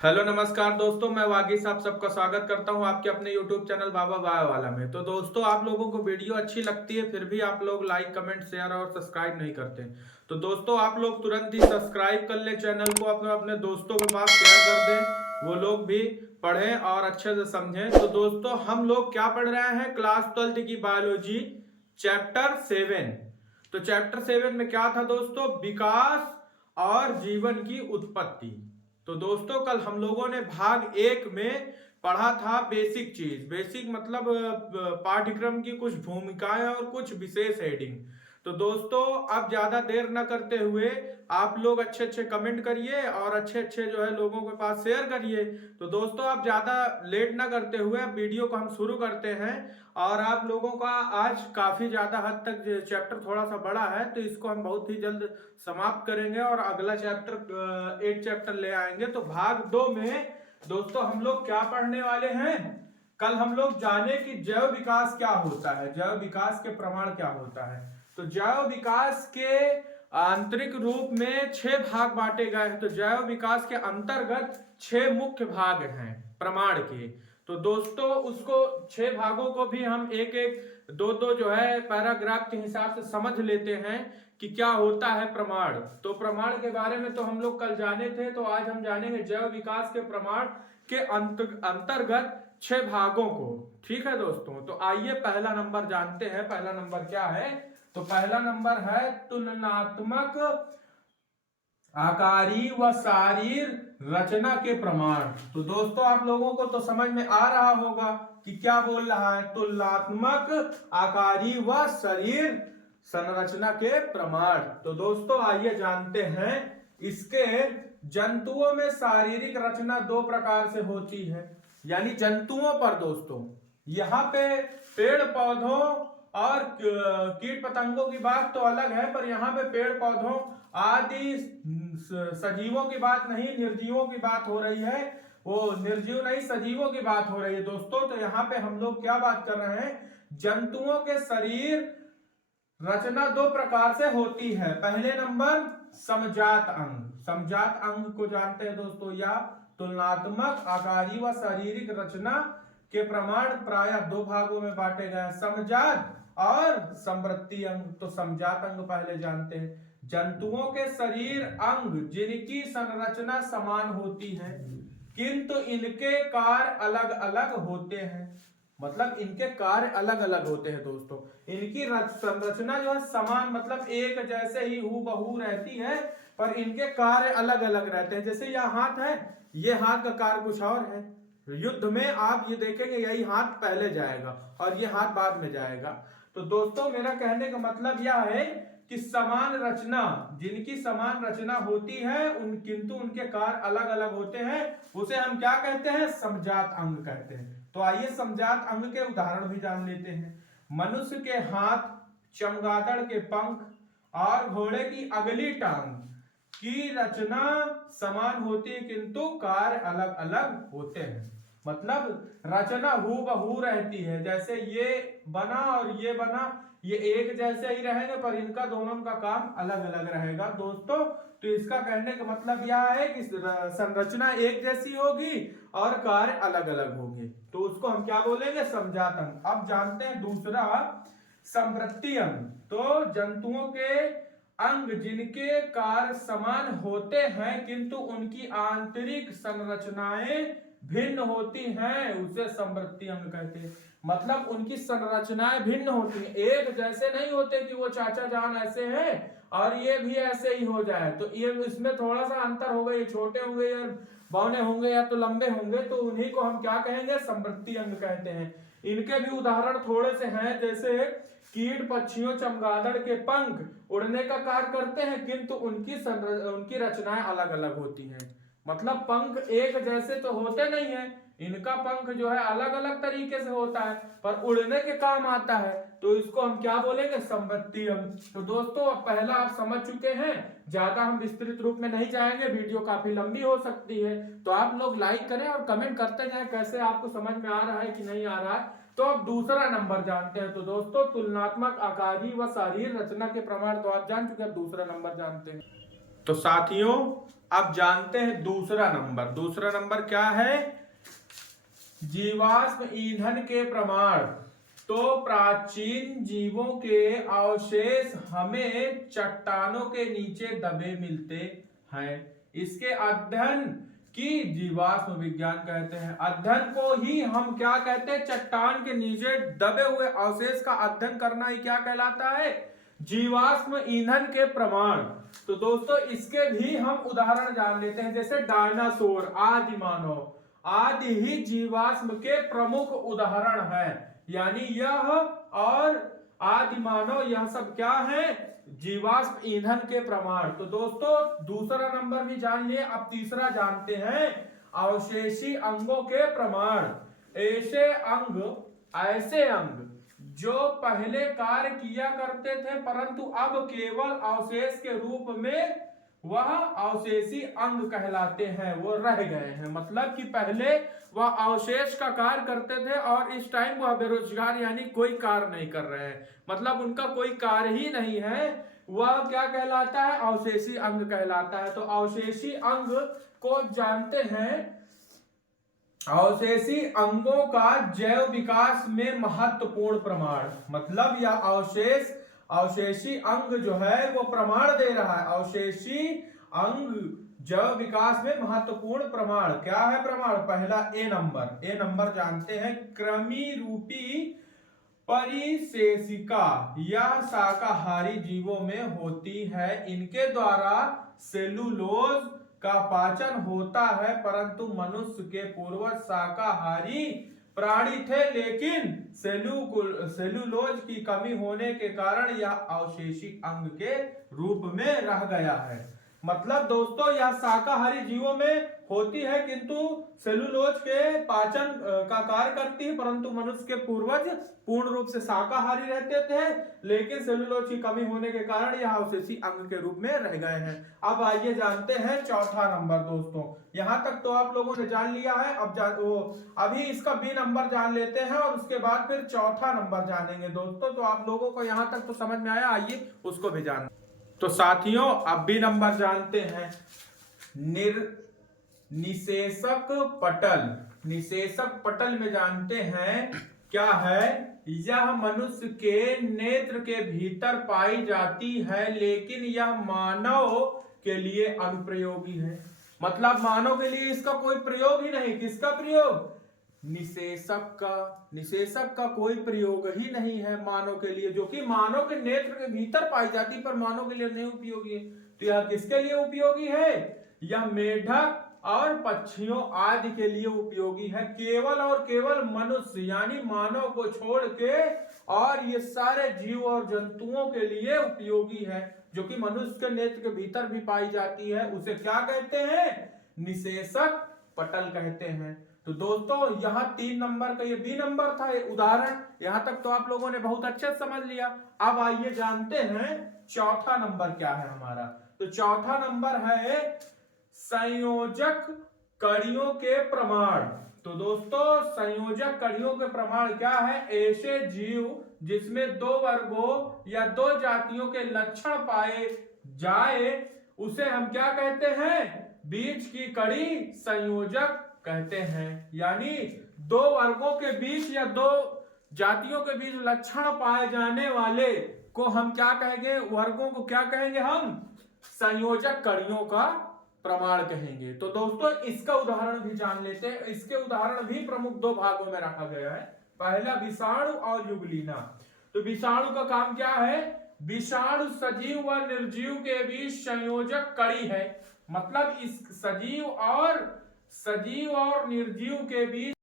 Hello नमस्कार दोस्तों, मैं वागीश आप सबका स्वागत करता हूं आपके अपने YouTube चैनल बाबा बाय वाला में। तो दोस्तों, आप लोगों को वीडियो अच्छी लगती है फिर भी आप लोग लाइक कमेंट शेयर और सब्सक्राइब नहीं करते। तो दोस्तों, आप लोग तुरंत ही सब्सक्राइब कर लें चैनल को, अपने अपने दोस्तों के पास शेयर कर दें, वो लोग भी पढ़ें और अच्छे से समझें। तो दोस्तों, हम लोग क्या पढ़ रहे हैं? क्लास 12 की बायोलॉजी चैप्टर 7। तो चैप्टर 7 में क्या था दोस्तों? विकास और जीवन की उत्पत्ति। तो दोस्तों, कल हम लोगों ने भाग 1 में पढ़ा था बेसिक चीज। बेसिक मतलब पाठ्यक्रम की कुछ भूमिकाएं और कुछ विशेष हेडिंग। तो दोस्तों, अब ज्यादा देर न करते हुए आप लोग अच्छे अच्छे कमेंट करिए और अच्छे अच्छे जो है लोगों के पास शेयर करिए। तो दोस्तों, अब ज्यादा लेट ना करते हुए अब वीडियो को हम शुरू करते हैं। और आप लोगों का आज काफी ज्यादा हद तक चैप्टर थोड़ा सा बड़ा है, तो इसको हम बहुत ही जल्द समाप्त करेंगे और अगला चैप्टर एक चैप्टर ले आएंगे। तो भाग 2 में दोस्तों हम लोग क्या पढ़ने वाले हैं? कल हम लोग जाने कि जैव विकास क्या होता है, जैव विकास के प्रमाण क्या होता है। तो जैव विकास के आंतरिक रूप में 6 भाग बांटे गए हैं। तो जैव विकास के अंतर्गत 6 मुख्य भाग हैं प्रमाण के। तो दोस्तों, उसको 6 भागों को भी हम एक एक दो दो जो है पैराग्राफ के हिसाब से समझ लेते हैं कि क्या होता है प्रमाण। तो प्रमाण के बारे में तो हम लोग कल जाने थे, तो आज हम जानेंगे जैव विकास के प्रमाण के अंतर्गत 6 भागों को। ठीक है दोस्तों, तो आइए पहला नंबर जानते हैं। पहला नंबर क्या है? तो पहला नंबर है तुलनात्मक आकारी व शारीर रचना के प्रमाण। तो दोस्तों, आप लोगों को तो समझ में आ रहा होगा कि क्या बोल रहा है। तुलनात्मक आकारी व शरीर संरचना के प्रमाण। तो दोस्तों, आइए जानते हैं इसके। जंतुओं में शारीरिक रचना 2 प्रकार से होती है, यानी जंतुओं पर दोस्तों। यहाँ पे पेड़ पौधों और कीट पतंगों की बात तो अलग है, पर यहाँ पे पेड़ पौधों आदि सजीवों की बात नहीं, निर्जीवों की बात हो रही है। वो निर्जीव नहीं, सजीवों की बात हो रही है दोस्तों। तो यहाँ पे हम लोग क्या बात कर रहे हैं? जंतुओं के शरीर रचना 2 प्रकार से होती है। पहले नंबर समजात अंग। समजात अंग को जानते हैं दोस्तों, या तुलनात्मक आकारी व शारीरिक रचना के प्रमाण प्रायः 2 भागों में बांटे गए हैं, समजात और समवृत्ति अंग। तो समजात अंग पहले जानते हैं। जंतुओं के शरीर अंग जिनकी संरचना समान होती है किंतु इनके कार्य अलग अलग होते हैं। मतलब इनके कार्य अलग अलग होते हैं दोस्तों। इनकी संरचना जो है समान, मतलब एक जैसे ही हूबहू रहती है, पर इनके कार्य अलग अलग रहते हैं। जैसे यह हाथ है, ये हाथ का कार्य कुछ और है। युद्ध में आप ये देखेंगे यही हाथ पहले जाएगा और ये हाथ बाद में जाएगा। तो दोस्तों, मेरा कहने का मतलब यह है कि समान रचना, जिनकी समान रचना होती है किंतु उनके कार्य अलग अलग होते हैं, उसे हम क्या कहते हैं? समजात अंग कहते हैं। तो आइए समजात अंग के उदाहरण भी जान लेते हैं। मनुष्य के हाथ, चमगादड़ के पंख और घोड़े की अगली टांग की रचना समान होती है किंतु कार्य अलग अलग होते हैं। मतलब रचना हूबहू रहती है, जैसे ये बना और ये बना, ये एक जैसे ही रहेंगे, पर इनका दोनों का काम अलग अलग रहेगा दोस्तों। तो इसका कहने का मतलब यह है कि संरचना एक जैसी होगी और कार्य अलग अलग होंगे। तो उसको हम क्या बोलेंगे? समजात अंग। अब जानते हैं दूसरा, समवृत्ति अंग। तो जंतुओं के अंग जिनके कार्य समान होते हैं किंतु उनकी आंतरिक संरचनाएं भिन्न होती हैं, उसे समवृत्ति अंग कहते हैं। मतलब उनकी संरचनाएं भिन्न होती हैं, एक जैसे नहीं होते कि वो चाचा जान ऐसे हैं और ये भी ऐसे ही हो जाए। तो ये इसमें थोड़ा सा अंतर होगा, ये छोटे होंगे या बौने होंगे या तो लंबे होंगे, तो उन्हीं को हम क्या कहेंगे? समवृत्ति अंग कहते हैं। इनके भी उदाहरण थोड़े से हैं, जैसे कीट पक्षियों चमगादड़ के पंख उड़ने का कार्य करते हैं किंतु उनकी रचनाएं अलग अलग होती हैं। मतलब पंख एक जैसे तो होते नहीं है, इनका पंख जो है अलग अलग तरीके से होता है, पर उड़ने के काम आता है। तो इसको हम क्या बोलेंगे? समवृत्ति अंग। तो दोस्तों, पहला आप समझ चुके हैं, ज्यादा हम विस्तृत रूप में नहीं जाएंगे, वीडियो काफी लंबी हो सकती है। तो आप लोग लाइक करें और कमेंट करते जाएं कैसे आपको समझ में आ रहा है कि नहीं आ रहा है। तो अब दूसरा नंबर जानते हैं। तो दोस्तों, तुलनात्मक आकारी व शारीर रचना के प्रमाण तो आप जान चुके हैं, दूसरा नंबर जानते हैं। तो साथियों, अब जानते हैं दूसरा नंबर क्या है? जीवाश्म ईंधन के प्रमाण। तो प्राचीन जीवों के अवशेष हमें चट्टानों के नीचे दबे मिलते हैं। इसके अध्ययन की जीवाश्म विज्ञान कहते हैं। अध्ययन को ही हम क्या कहते हैं? चट्टान के नीचे दबे हुए अवशेष का अध्ययन करना ही क्या कहलाता है? जीवाश्म ईंधन के प्रमाण। तो दोस्तों इसके भी हम उदाहरण जान लेते हैं, जैसे डायनासोर, आदि मानव आदि ही जीवाश्म के प्रमुख उदाहरण हैं। यानी यह और आदि मानव यह सब क्या है? जीवाश्म ईंधन के प्रमाण। तो दोस्तों दूसरा नंबर भी जान लिए, अब तीसरा जानते हैं अवशेषी अंगों के प्रमाण। ऐसे अंग जो पहले कार्य किया करते थे परंतु अब केवल अवशेष के रूप में वह अवशेषी अंग कहलाते हैं, वो रह गए हैं। मतलब कि पहले वह अवशेष का कार्य करते थे और इस टाइम वह बेरोजगार यानी कोई कार्य नहीं कर रहे हैं, मतलब उनका कोई कार्य ही नहीं है, वह क्या कहलाता है? अवशेषी अंग कहलाता है। तो अवशेषी अंग को जानते हैं, अवशेषी अंगों का जैव विकास में महत्वपूर्ण प्रमाण। मतलब यह अवशेषी अंग जो है वो प्रमाण दे रहा है। अवशेषी अंग जैव विकास में महत्वपूर्ण प्रमाण क्या है? प्रमाण पहला ए नंबर जानते हैं, कृमि रूपी परिशेषिका यह शाकाहारी जीवों में होती है। इनके द्वारा सेलुलोज का पाचन होता है, परंतु मनुष्य के पूर्वज शाकाहारी प्राणी थे, लेकिन सेलुलोज की कमी होने के कारण यह अवशेषी अंग के रूप में रह गया है। मतलब दोस्तों यह शाकाहारी जीवों में होती है किंतु सेलुलोज के पाचन का कार्य करती है, परंतु मनुष्य के पूर्वज पूर्ण रूप से शाकाहारी रहते थे, लेकिन सेलुलोज की कमी होने के कारण यह अवशेषी अंग के रूप में रह गए हैं। अब आइए जानते हैं चौथा नंबर। दोस्तों यहां तक तो आप लोगों ने जान लिया है, अभी इसका बी नंबर जान लेते हैं और उसके बाद फिर चौथा नंबर जानेंगे। दोस्तों तो आप लोगों को यहां तक तो समझ में आया, आइए उसको भी जान। तो साथियों अब बी नंबर जानते हैं, निषेचक पटल में जानते हैं क्या है? यह मनुष्य के नेत्र के भीतर पाई जाती है, लेकिन यह मानव के लिए अनुप्रयोगी है। मतलब मानव के लिए इसका कोई प्रयोग ही नहीं। किसका प्रयोग? निषेचक का कोई प्रयोग ही नहीं है मानव के लिए, जो कि मानव के नेत्र के भीतर पाई जाती पर मानव के लिए नहीं उपयोगी है। तो यह किसके लिए उपयोगी है? यह मेढक और पक्षियों आदि के लिए उपयोगी है। केवल और केवल मनुष्य यानी मानव को छोड़ के और ये सारे जीव और जंतुओं के लिए उपयोगी है, जो कि मनुष्य के नेत्र के भीतर भी पाई जाती है। उसे क्या कहते हैं? निषेचक पटल कहते हैं। तो दोस्तों यहाँ 3 नंबर का ये बी नंबर था, ये उदाहरण। यहां तक तो आप लोगों ने बहुत अच्छे से समझ लिया। अब आइए जानते हैं चौथा नंबर क्या है हमारा। तो चौथा नंबर है संयोजक कड़ियों के प्रमाण। तो दोस्तों संयोजक कड़ियों के प्रमाण क्या है? ऐसे जीव जिसमें 2 वर्गों या 2 जातियों के लक्षण पाए जाए उसे हम क्या कहते हैं? बीच की कड़ी संयोजक कहते हैं। यानी 2 वर्गों के बीच या 2 जातियों के बीच लक्षण पाए जाने वाले को हम क्या कहेंगे? वर्गों को क्या कहेंगे? हम संयोजक कड़ियों का प्रमाण कहेंगे। तो दोस्तों इसका उदाहरण भी जान लेते हैं। इसके उदाहरण भी प्रमुख 2 भागों में रखा गया है। पहला विषाणु और युगलीना। तो विषाणु का काम क्या है? विषाणु सजीव व निर्जीव के बीच संयोजक कड़ी है। मतलब इस सजीव और निर्जीव के बीच